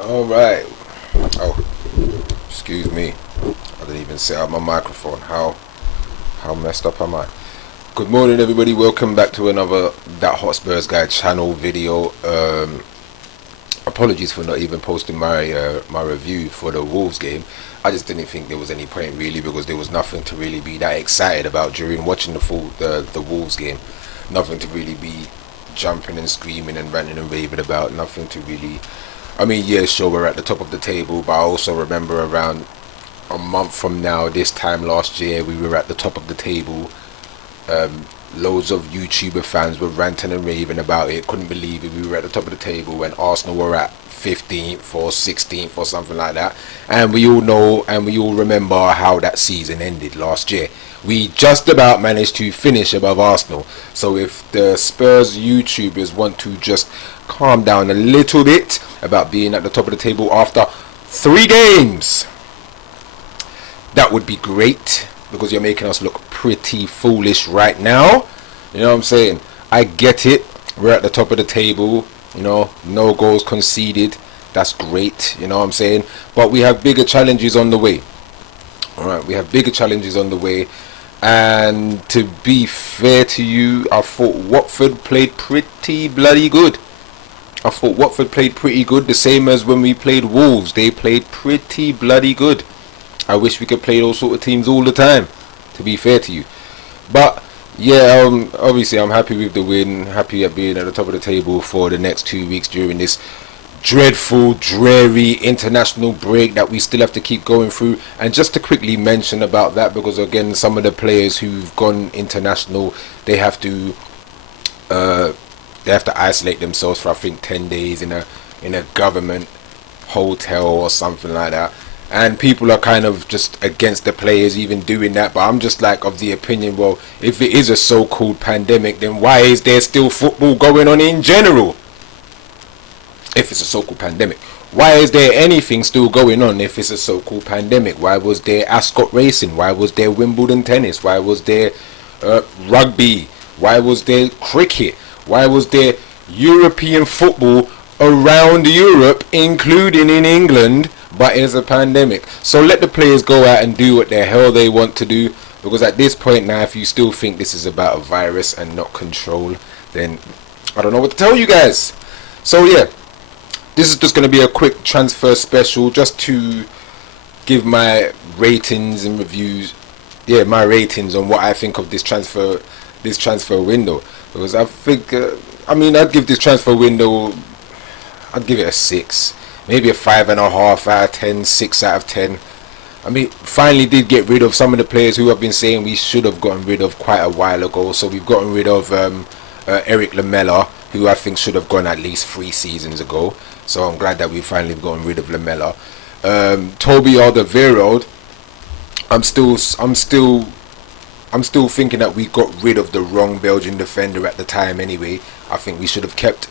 All right. Oh, excuse me. I didn't even set up my microphone. How messed up am I? Good morning, everybody. Welcome back to another That Hotspurs Guy channel video. Apologies for not even posting my review for the Wolves game. I just didn't think there was any point really, because there was nothing to really be that excited about during watching the Wolves game. Nothing to really be jumping and screaming and ranting and raving about. Nothing to really. I mean, yeah, sure, we're at the top of the table, but I also remember around a month from now, this time last year, we were at the top of the table. Loads of YouTuber fans were ranting and raving about it, couldn't believe it. We were at the top of the table when Arsenal were at 15th or 16th or something like that. And we all know and we all remember how that season ended last year. We just about managed to finish above Arsenal. So if the Spurs YouTubers want to just calm down a little bit about being at the top of the table after 3 games, that would be great, because you're making us look pretty foolish right now. You know what I'm saying? I get it. We're at the top of the table. You know, no goals conceded. That's great. You know what I'm saying? But we have bigger challenges on the way. Alright, we have bigger challenges on the way. And to be fair to you, I thought Watford played pretty bloody good. The same as when we played Wolves. They played pretty bloody good. I wish we could play those sort of teams all the time, to be fair to you. But yeah, obviously I'm happy with the win, happy at being at the top of the table for the next 2 weeks during this dreadful, dreary international break that we still have to keep going through. And just to quickly mention about that, because again, some of the players who've gone international, they have to isolate themselves for I think 10 days in a government hotel or something like that. And people are kind of just against the players even doing that. But I'm just like of the opinion, well, if it is a so-called pandemic, then why is there still football going on in general? If it's a so-called pandemic, why is there anything still going on if it's a so-called pandemic? Why was there Ascot racing? Why was there Wimbledon tennis? Why was there rugby? Why was there cricket? Why was there European football around Europe, including in England? But it's a pandemic. So let the players go out and do what the hell they want to do, because at this point now, if you still think this is about a virus and not control, then I don't know what to tell you guys. So yeah, this is just going to be a quick transfer special, just to give my ratings and reviews. Yeah, my ratings on what I think of this transfer window. Because I think I'd give this transfer window, I'd give it a 6. Maybe a 5.5 out of 10, 6 out of 10. I mean, finally did get rid of some of the players who have been saying we should have gotten rid of quite a while ago. So we've gotten rid of Eric Lamela, who I think should have gone at least 3 seasons ago. So I'm glad that we finally gotten rid of Lamela. Toby Alderweireld, I'm still thinking that we got rid of the wrong Belgian defender at the time. Anyway, I think we should have kept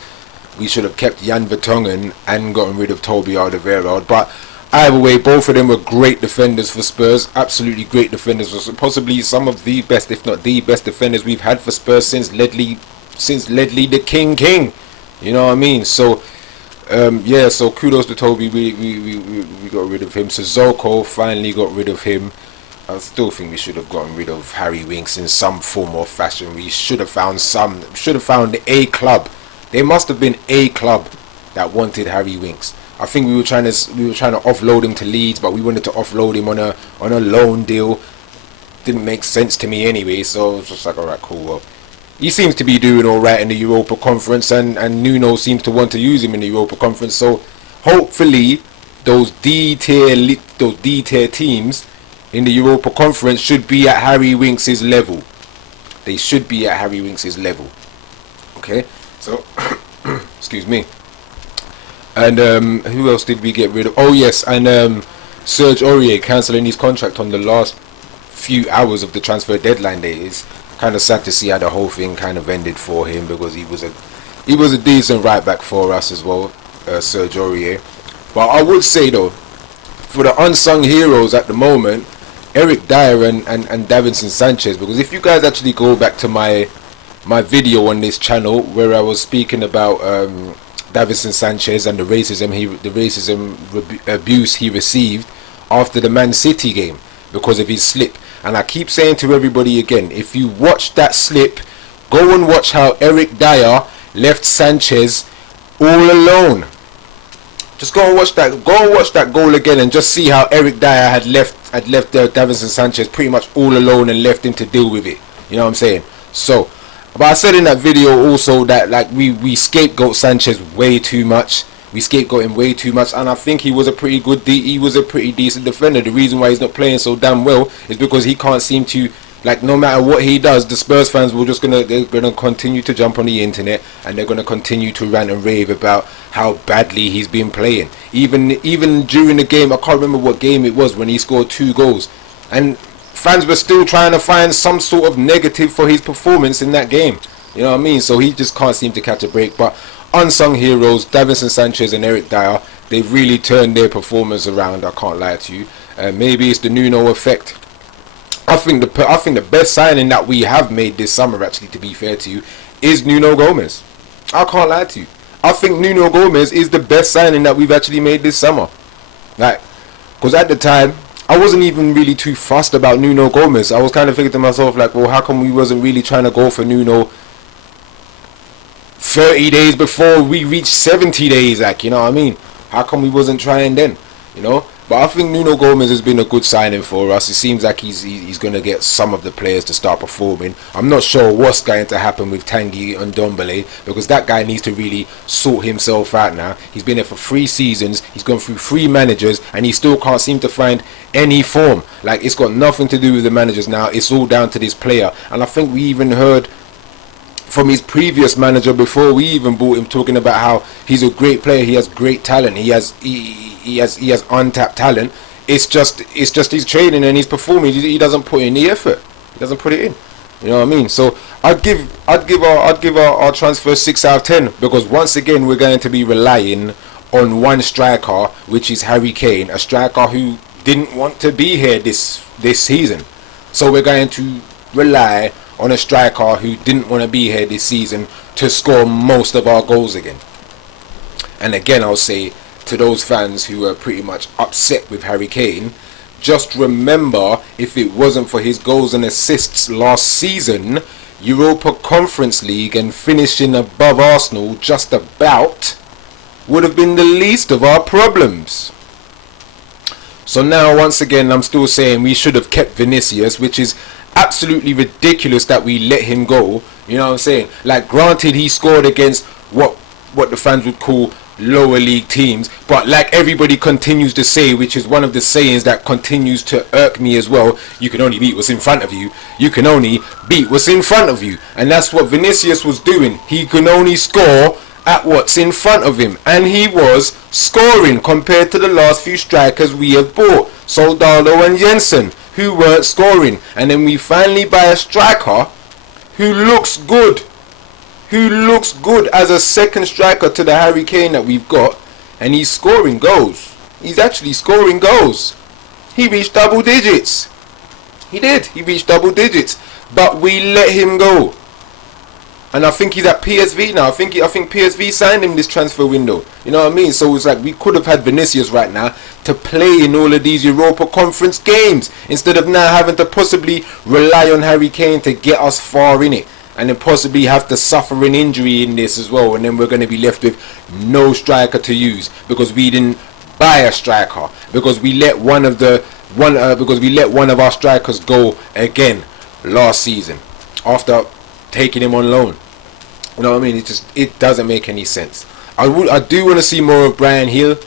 Jan Vertonghen and gotten rid of Toby Alderweireld. But either way, both of them were great defenders for Spurs. Absolutely great defenders. Possibly some of the best, if not the best defenders we've had for Spurs since Ledley the King. You know what I mean? So yeah, so kudos to Toby. We got rid of him. Sissoko finally got rid of him. I still think we should have gotten rid of Harry Winks in some form or fashion. We should have found a club. There must have been a club that wanted Harry Winks. I think we were trying to offload him to Leeds, but we wanted to offload him on a loan deal. Didn't make sense to me anyway, so it's just like, alright, cool. Well, he seems to be doing alright in the Europa Conference, and Nuno seems to want to use him in the Europa Conference. So hopefully those D-tier teams in the Europa Conference should be at Harry Winks' level. They should be at Harry Winks' level. Okay? So, excuse me. And who else did we get rid of? Oh yes, and Serge Aurier cancelling his contract on the last few hours of the transfer deadline day. It's kind of sad to see how the whole thing kind of ended for him, because he was a decent right back for us as well, Serge Aurier. But I would say though, for the unsung heroes at the moment, Eric Dyer and Davinson Sanchez, because if you guys actually go back to my video on this channel where I was speaking about Davinson Sanchez and the racism abuse he received after the Man City game because of his slip. And I keep saying to everybody again, if you watch that slip, go and watch how Eric Dyer left Sanchez all alone. Just go and watch that. Go and watch that goal again, and just see how Eric Dyer had left Davinson Sanchez pretty much all alone and left him to deal with it. You know what I'm saying? So, but I said in that video also that like we scapegoat Sanchez way too much. We scapegoat him way too much, and I think he was a pretty decent defender. The reason why he's not playing so damn well is because he can't seem to, like, no matter what he does, the Spurs fans will they're gonna continue to jump on the internet and they're gonna continue to rant and rave about how badly he's been playing. Even during the game, I can't remember what game it was when he scored 2 goals, and fans were still trying to find some sort of negative for his performance in that game. You know what I mean? So he just can't seem to catch a break. But unsung heroes, Davinson Sanchez and Eric Dyer, they've really turned their performance around. I can't lie to you. Maybe it's the Nuno effect. I think the best signing that we have made this summer, actually, to be fair to you, is Nuno Gomez. I can't lie to you. I think Nuno Gomez is the best signing that we've actually made this summer. Like, because at the time, I wasn't even really too fussed about Nuno Gomez. I was kind of thinking to myself, like, well, how come we wasn't really trying to go for Nuno 30 days before we reached 70 days, like, you know what I mean? How come we wasn't trying then, you know? But I think Nuno Gomez has been a good signing for us. It seems like he's going to get some of the players to start performing. I'm not sure what's going to happen with Tanguy and Ndombele, because that guy needs to really sort himself out now. He's been there for 3 seasons. He's gone through 3 managers, and he still can't seem to find any form. Like, it's got nothing to do with the managers now. It's all down to this player. And I think we even heard from his previous manager before we even bought him, talking about how he's a great player, he has great talent, he has untapped talent. It's just his training and his performance. He doesn't put in the effort. He doesn't put it in. You know what I mean? So I'd give our transfer 6 out of 10, because once again we're going to be relying on one striker, which is Harry Kane, a striker who didn't want to be here this season. So we're going to rely on a striker who didn't want to be here this season to score most of our goals again. And again, I'll say to those fans who are pretty much upset with Harry Kane, just remember, if it wasn't for his goals and assists last season, Europa Conference League and finishing above Arsenal just about would have been the least of our problems. So now, once again, I'm still saying we should have kept Vinicius, which is absolutely ridiculous that we let him go. You know what I'm saying? Like, granted, he scored against what the fans would call lower league teams, but like everybody continues to say, which is one of the sayings that continues to irk me as well, you can only beat what's in front of you. You can only beat what's in front of you. And that's what Vinicius was doing. He can only score at what's in front of him, and he was scoring compared to the last few strikers we have bought, Soldado and Jensen, who weren't scoring. And then we finally buy a striker who looks good as a second striker to the Harry Kane that we've got, and he's scoring goals. He's actually scoring goals. He reached double digits. He reached double digits, but we let him go. And I think he's at PSV now. I think PSV signed him this transfer window. You know what I mean? So it's like we could have had Vinicius right now to play in all of these Europa Conference games, instead of now having to possibly rely on Harry Kane to get us far in it, and then possibly have to suffer an injury in this as well, and then we're going to be left with no striker to use because we didn't buy a striker, because we let one of our strikers go again last season after taking him on loan. You know what I mean? It doesn't make any sense. I do want to see more of Brian Hill.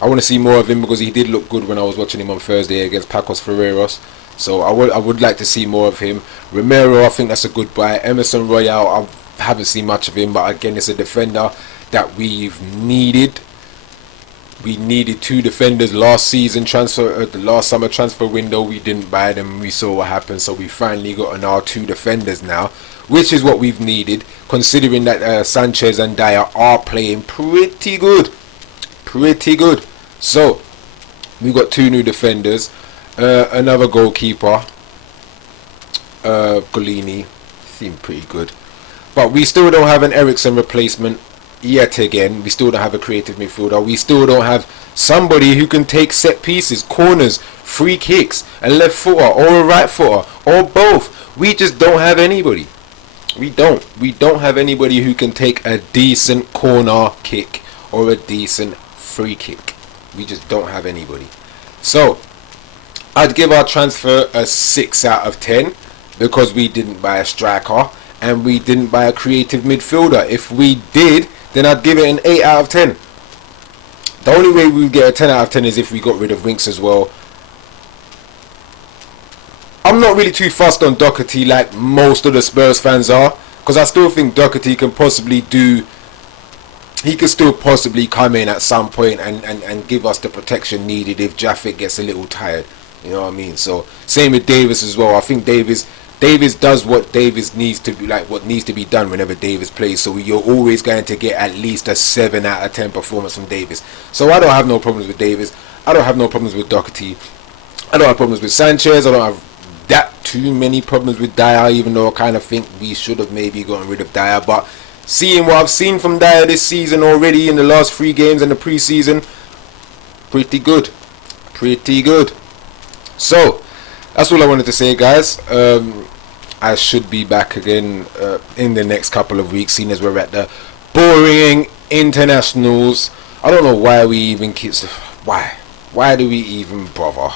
I want to see more of him because he did look good when I was watching him on Thursday against Pacos Ferreiros. So I would like to see more of him. Romero, I think that's a good buy. Emerson Royale, I haven't seen much of him, but again, it's a defender that we've needed. We needed 2 defenders last season the last summer transfer window. We didn't buy them. We saw what happened, so we finally got our 2 defenders now, which is what we've needed, considering that Sanchez and Dyer are playing pretty good. So we got 2 new defenders, another goalkeeper, Golini, seemed pretty good, but we still don't have an Eriksen replacement. yet again, we still don't have a creative midfielder. We still don't have somebody who can take set pieces, corners, free kicks, a left footer or a right footer or both. We just don't have anybody. We don't have anybody who can take a decent corner kick or a decent free kick. We just don't have anybody. So I'd give our transfer a 6 out of 10 because we didn't buy a striker and we didn't buy a creative midfielder. If we did, then I'd give it an 8 out of 10. The only way we would get a 10 out of 10 is if we got rid of Winks as well. I'm not really too fussed on Doherty like most of the Spurs fans are, because I still think Doherty can possibly do... He can still possibly come in at some point and give us the protection needed if Jaffet gets a little tired. You know what I mean? So same with Davis as well. I think Davis does what Davis needs to be, like what needs to be done whenever Davis plays. So you're always going to get at least a 7 out of 10 performance from Davis. So I don't have no problems with Davis. I don't have no problems with Doherty. I don't have problems with Sanchez. I don't have that too many problems with Dyer, even though I kind of think we should have maybe gotten rid of Dyer. But seeing what I've seen from Dyer this season already in the last 3 games and the pre-season, pretty good. Pretty good. So that's all I wanted to say, guys. I should be back again in the next couple of weeks, seeing as we're at the boring internationals. I don't know why we even keep... Why do we even bother?